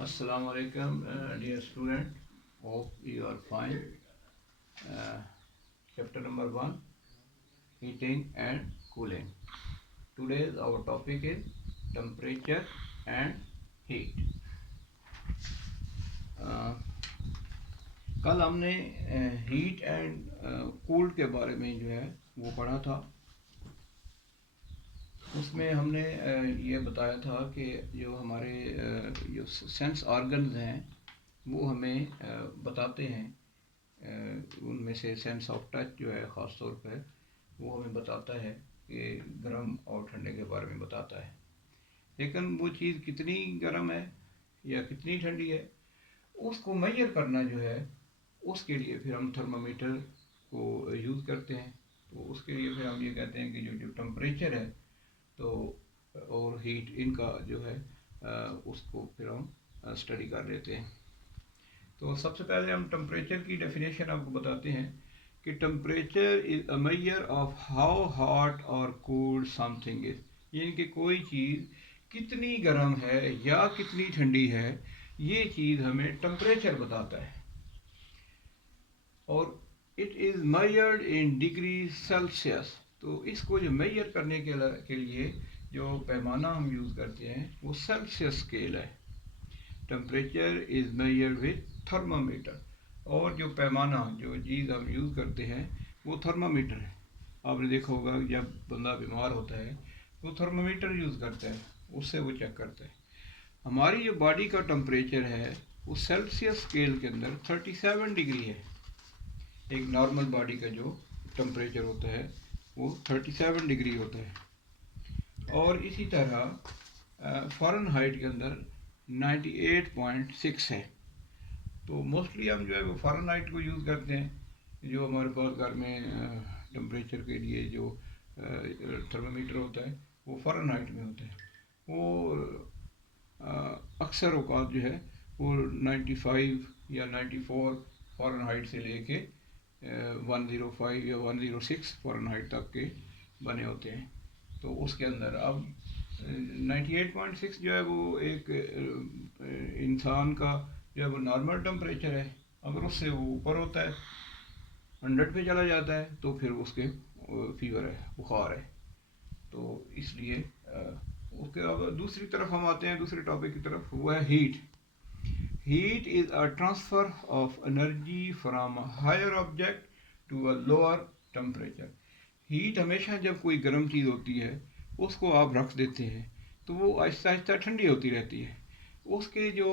Assalamu alaikum, dear student. Hope you are fine. Chapter number 1, heating and cooling. Today's our topic is temperature and heat. कल हमने heat and cooled के बारे में जो है वो पढ़ा था. उसमें हमने ये बताया था कि जो हमारे जो सेंस ऑर्गन्स हैं वो हमें बताते हैं, उनमें से सेंस ऑफ टच जो है ख़ास तौर पर वो हमें बताता है कि गर्म और ठंडे के बारे में बताता है. लेकिन वो चीज़ कितनी गर्म है या कितनी ठंडी है उसको मेजर करना जो है उसके लिए फिर हम थर्मामीटर को यूज़ करते हैं. तो उसके लिए फिर हम ये कहते हैं कि जो टेम्परेचर है तो और हीट इनका जो है उसको फिर हम स्टडी कर लेते हैं. तो सबसे पहले हम टेम्परेचर की डेफिनेशन आपको बताते हैं कि temperature is a measure of how hot और कूल्ड समथिंग इज़. यानी कि कोई चीज़ कितनी गर्म है या कितनी ठंडी है ये चीज़ हमें टेम्परेचर बताता है. और it is measured in degree Celsius. तो इसको जो मेजर करने के लिए जो पैमाना हम यूज़ करते हैं वो सेल्सियस स्केल है. Temperature is measured with thermometer. और जो पैमाना जो चीज़ हम यूज़ करते हैं वो थर्मामीटर है. आपने देखा होगा जब बंदा बीमार होता है वो थर्मामीटर यूज़ करता है, उससे वो चेक करता है. हमारी जो बॉडी का टेम्परेचर है वो सेल्सियस स्केल के अंदर 37 डिग्री है. एक नॉर्मल बॉडी का जो टेम्परेचर होता है वो 37 डिग्री होता है. और इसी तरह फ़ारेनहाइट के अंदर 98.6 है. तो मोस्टली हम जो है वो फ़ारेनहाइट को यूज़ करते हैं. जो हमारे पास घर में टेम्परेचर के लिए जो थर्मामीटर होता है वो फ़ारेनहाइट में होता है. वो अक्सर औक़ात जो है वो 95 या 94 फ़ारेनहाइट से लेके 105 या 106 फ़ारेनहाइट तक के बने होते हैं. तो उसके अंदर अब 98.6 जो है वो एक इंसान का जो है वो नॉर्मल टेम्परेचर है. अगर उससे वो ऊपर होता है 100 पे चला जाता है तो फिर उसके फीवर है, बुखार है. तो इसलिए उसके अब दूसरी तरफ हम आते हैं, दूसरे टॉपिक की तरफ, वो है heat. Heat is a transfer of energy from a higher object to a lower temperature. Heat हमेशा जब कोई गर्म चीज़ होती है उसको आप रख देते हैं तो वो आहिस्ता आहिस्ता ठंडी होती रहती है. उसके जो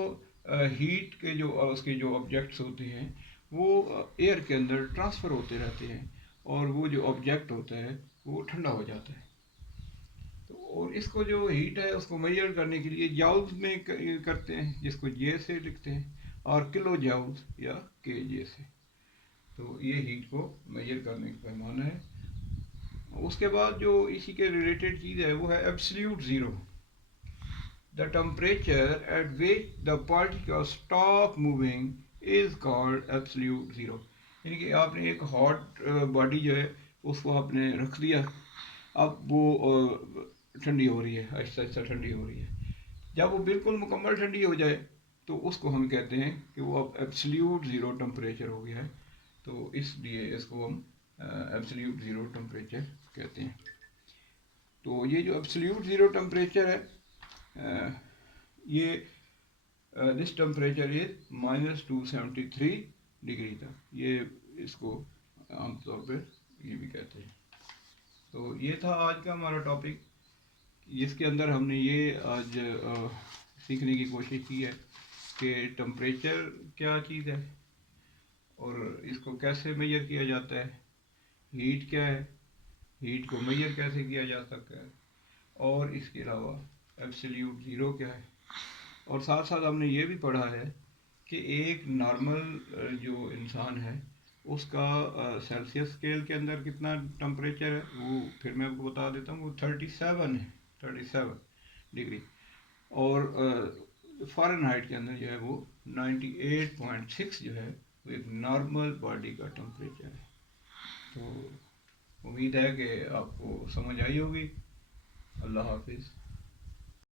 हीट के जो उसके जो ऑब्जेक्ट्स होते हैं वो एयर के अंदर ट्रांसफ़र होते रहते हैं और वो जो ऑब्जेक्ट होता है वो ठंडा हो जाता है. तो और इसको जो हीट है उसको मेजर करने के लिए जाउल्स में करते हैं, जिसको जे से लिखते हैं, और किलो जाउल्स या के जे से. तो ये हीट को मेजर करने का पैमाना है. उसके बाद जो इसी के रिलेटेड चीज़ है वो है absolute zero. The temperature at which the particles stop moving is called absolute zero. यानी कि आपने एक हॉट बॉडी जो है उसको आपने रख दिया, अब वो ठंडी हो रही है, आहिस्ता आहिस्ता ठंडी हो रही है. जब वो बिल्कुल मुकम्मल ठंडी हो जाए तो उसको हम कहते हैं कि वो अब एब्सोल्यूट ज़ीरो टेम्परेचर हो गया है. तो इसलिए इसको हम एब्सोल्यूट ज़ीरो टेम्परेचर कहते हैं. तो ये जो एब्सोल्यूट ज़ीरो टेम्परेचर है ये दिस टेम्परेचर इज़ -273 डिग्री तक, ये इसको आमतौर पर ये भी कहते हैं. तो ये था आज का हमारा टॉपिक, जिसके अंदर हमने ये आज सीखने की कोशिश की है कि टेम्परेचर क्या चीज़ है और इसको कैसे मेजर किया जाता है, हीट क्या है, हीट को मेजर कैसे किया जा सकता है, और इसके अलावा एब्सोल्यूट ज़ीरो क्या है. और साथ साथ हमने ये भी पढ़ा है कि एक नॉर्मल जो इंसान है उसका सेल्सियस स्केल के अंदर कितना टेम्परेचर है वो फिर मैं आपको बता देता हूँ. वो 37 है, 37 डिग्री. और फ़ारेनहाइट के अंदर जो है वो 98.6 जो है वो एक नॉर्मल बॉडी का टेम्परेचर है. तो उम्मीद है कि आपको समझ आई होगी. अल्लाह हाफिज़.